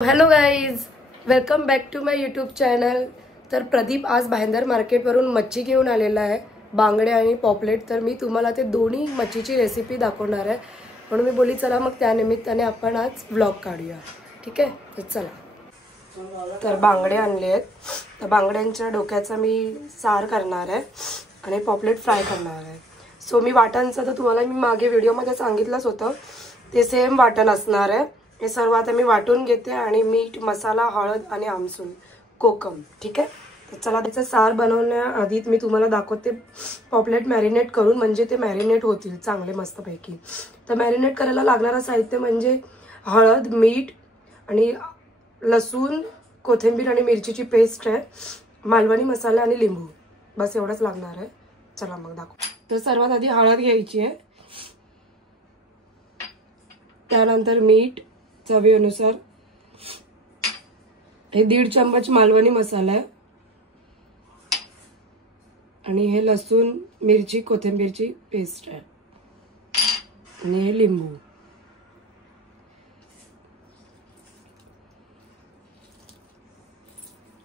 Hello guys, welcome back to my YouTube channel. तर प्रदीप आज भाईंदर मार्केटवरून मच्छी घेऊन आलेला आहे, बांगडे आणि पॉपलेट. तर मी तुम्हाला ते दोन्ही मच्छीची रेसिपी दाखवणार आहे, म्हणून मी बोली चला मग त्यानिमित्ताने आपण आज व्लॉग काढूया. ठीक आहे, तर चला. तर बांगडे आणले आहेत, तर बांगड्यांच्या डोक्याचा मी सार करणार आहे आणि पॉपलेट फ्राय करणार आहे. सो मी वाटणचं तर तुम्हाला मी मागे व्हिडिओमध्ये सांगितलंच होतं, ते सेम वाटण असणार आहे. हे सर्व आता मी वाटून घेते आणि मीठ, मसाला, हळद आणि आमसूल, कोकम. ठीक आहे, तर चला त्याचं सार बनवण्याआधी मी तुम्हाला दाखवते पॉपलेट मॅरिनेट करून, म्हणजे ते मॅरिनेट होतील चांगले मस्तपैकी. तर मॅरिनेट करायला लागणारं साहित्य म्हणजे हळद, मीठ आणि लसूण, कोथिंबीर आणि मिरचीची पेस्ट आहे, मालवणी मसाला आणि लिंबू. बस एवढंच लागणार आहे. चला मग दाखव. तर सर्वात आधी हळद घ्यायची आहे, त्यानंतर मीठ चवीनुसार, हे 1.5 चम्मच मालवणी मसाला आहे आणि हे लसूण, मिरची, कोथिंबीरची पेस्ट आहे आणि हे लिंबू.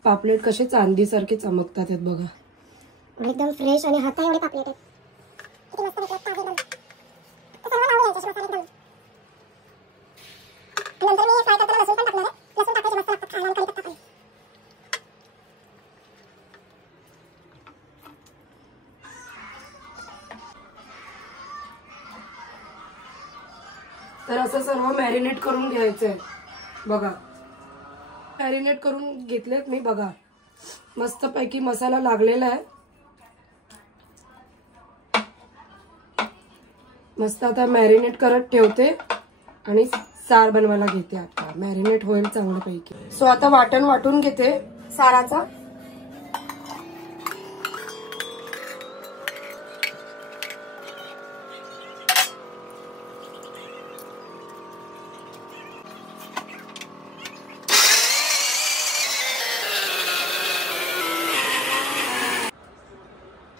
पापलेट कसे चांदीसारखे चमकतात आहेत बघा, एकदम फ्रेश आणि हाता एवढे पापलेट आहेत. किती मस्त दिसतात ताजे एकदम. तर सर्व लावून घ्यायचे मसाले एकदम. नंतर मी फ्राय करताना लसूण पण टाकणार आहे. लसूण टाकायचे मस्त लागतात खायला आणि कढीपत्ता पण. तर असं सर्व मॅरिनेट करून घ्यायचंय बघा. मॅरिनेट करून घेतलेत मी बघा, मस्त पैकी मसाला लागलेला आहे. मस्त आता मॅरिनेट करत ठेवते आणि सार बनवायला घेते. आता मॅरिनेट होईल चांगलं पैकी. सो आता वाटण वाटून घेते साराचा.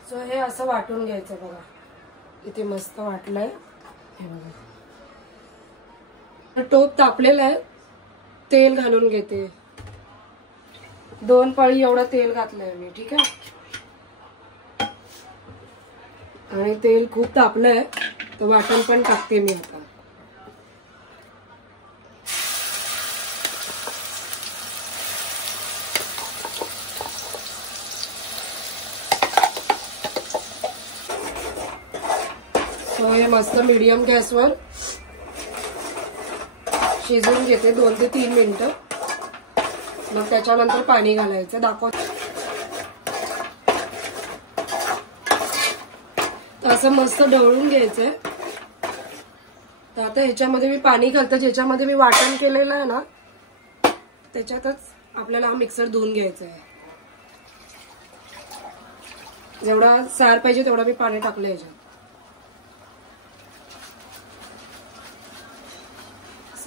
सो हे असं वाटून घ्यायचं बघा. इथे मस्त वाटलंय हे बघा. टोप तापलेला आहे, तेल घालून घेते. 2 पळी एवढं तेल घातलंय मी. ठीक आहे, आणि तेल खूप तापलंय तर वाटण पण टाकते मी आता. हे मस्त मीडियम गॅसवर शिजवून घेते 2 ते 3 मिनिटं. मग त्याच्यानंतर पाणी घालायचं दाखवते. असं मस्त ढवळून घ्यायचंय. तर आता ह्याच्यामध्ये मी पाणी घालते, ज्याच्यामध्ये मी वाटण केलेलं आहे ना त्याच्यातच आपल्याला हा मिक्सर धुवून घ्यायचा आहे. जेवढा सार पाहिजे तेवढा मी पाणी टाकलं ह्याच्यात.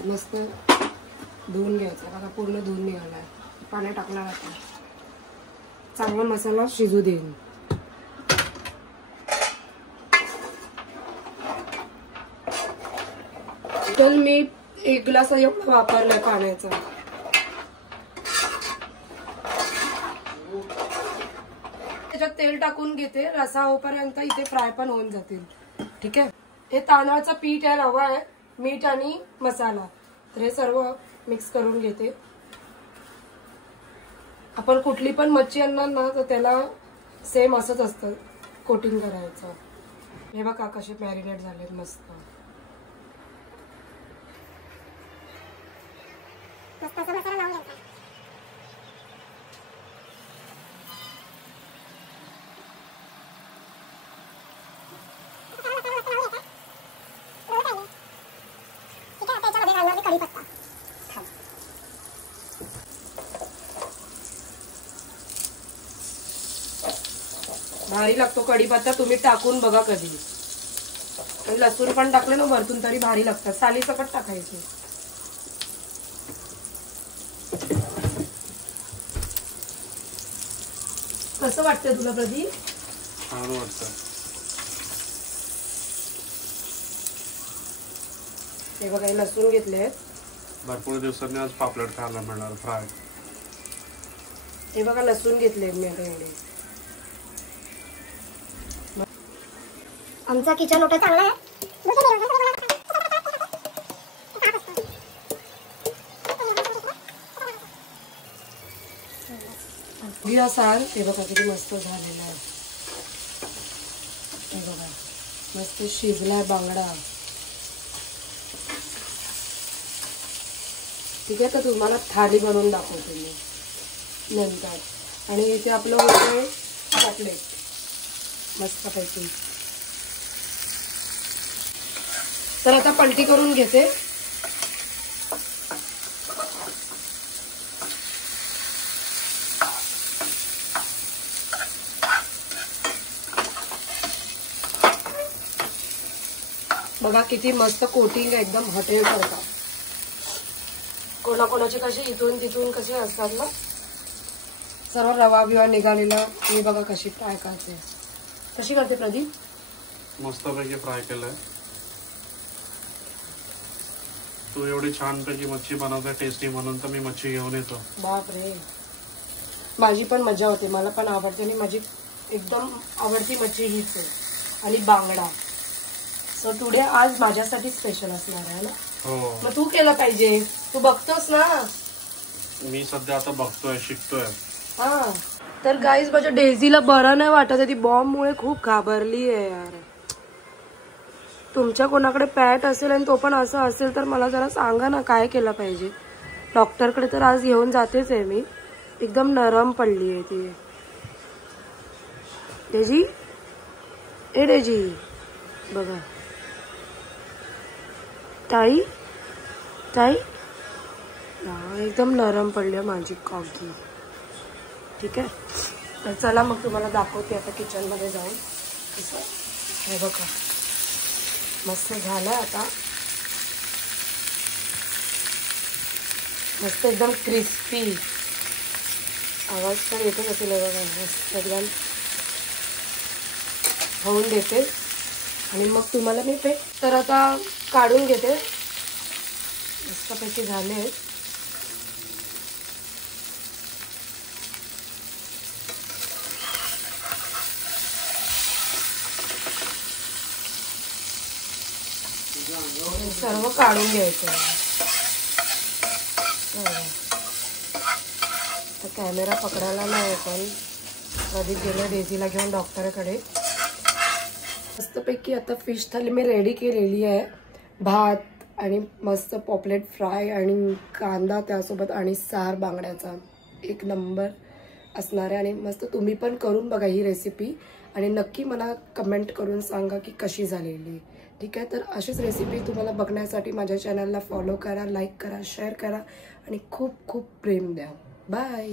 मस्त धुवून घ्यायचं बघा, पूर्ण धुवून निघालाय. पाणी टाकणार आता, चांगला मसाला शिजू देईन. तर मी 1 ग्लास एवढा वापरलाय पाण्याचा. त्याच्यात तेल टाकून घेते, रसा होईपर्यंत इथे फ्राय पण होऊन जातील. ठीक आहे, हे तांदळाचं पीठ आहे, रवा आहे, मीठ आणि मसाला. तर हे सर्व मिक्स करून घेते. आपण कुठली पण मच्छी आणणार ना तर त्याला सेम असंच असतं, कोटिंग करायचं. हे बघा कसे मॅरिनेट झालेत मस्त. भारी लागतो कढीपत्ता, तुम्ही टाकून बघा कधी. आणि लसूण पण टाकले ना वरतून तरी भारी लागतात. साली सकट टाकायचे. कसं वाटतंय तुला प्रदीप? छान वाटतं. हे बघा, लसूण घेतले, भरपूर दिवसांनी आज पापलेट खायला मिळणार फ्राय. हे बघा लसूण घेतले मी आता एवढे. आमचा किचन ओटा चांगला आहे. घ्या सार. हे बघा किती मस्त झालेला आहे. हे बघा मस्त शिजलाय बांगडा. ठीक आहे, तर तुम्हाला थाली बनवून दाखवते मी नंतर. आणि इथे आपलं होतंय पापलेट मस्तपैकी. तर आता पलटी करून घेते. बघा किती मस्त कोटिंग आहे, एकदम हॉटेल सारखा. कोणाकोणाचे कसे इथून तिथून कसे असतात ना, सर्व रवा बिवा निघालेला. हे बघा कशी फ्राय करते. कशी करते प्रदीप? मस्तपैकी फ्राय केलंय. तू एवढी छानपैकी मच्छी बनवते टेस्टी, म्हणून तर मी मच्छी घेऊन येतो. बापरे, माझी पण मजा होते. मला पण आवडते आणि माझी एकदम आवडती मच्छी हीच आहे. आणि बांगडा. सो टुडे आज माझ्यासाठी स्पेशल असणार आहे ना. हो, मग तू केलं पाहिजे. तू बघतोस ना. मी सध्या आता बघतोय, शिकतोय. हा, तर गाईज माझ्या डेझीला बरं नाही वाटत आहे. ती बॉम्बमुळे खूप घाबरली आहे यार. तुमच्या कोणाकडे पॅट असेल आणि तो पण असं असेल तर मला जरा सांगा ना, काय केलं पाहिजे. डॉक्टरकडे तर आज घेऊन जातेच आहे मी. एकदम नरम पडली आहे ती. डेझी, ए डेझी बघा. ताई ताई, एकदम नरम पडली माझी कॉगी. ठीक आहे, तर चला मग तुम्हाला दाखवते आता किचनमध्ये जाऊन कसं. हे बघा मस्त झालं आता. मस्त एकदम क्रिस्पी. आवाज तर येतच असेल. बघा मस्त एकदम होऊन देते आणि मग तुम्हाला मी पे. तर आता काढून घेते. मस्तपैकी झाले. सर्व काढून घ्यायचं. तर कॅमेरा पकडायला नाही पण कधी गेलं डेझीला घेऊन डॉक्टरकडे. मस्तपैकी आता फिश थाली मी रेडी केलेली आहे. भात आणि मस्त पॉपलेट फ्राय आणि कांदा त्यासोबत आणि सार बांगड्याचा. एक नंबर असणार आहे. आणि मस्त तुम्ही पण करून बघा ही रेसिपी आणि नक्की मला कमेंट करून सांगा की कशी झालेली. ठीक आहे, तर अशीच रेसिपी तुम्हाला बघण्यासाठी माझ्या चॅनलला फॉलो करा, लाईक करा, शेअर करा आणि खूप खूप प्रेम द्या. बाय.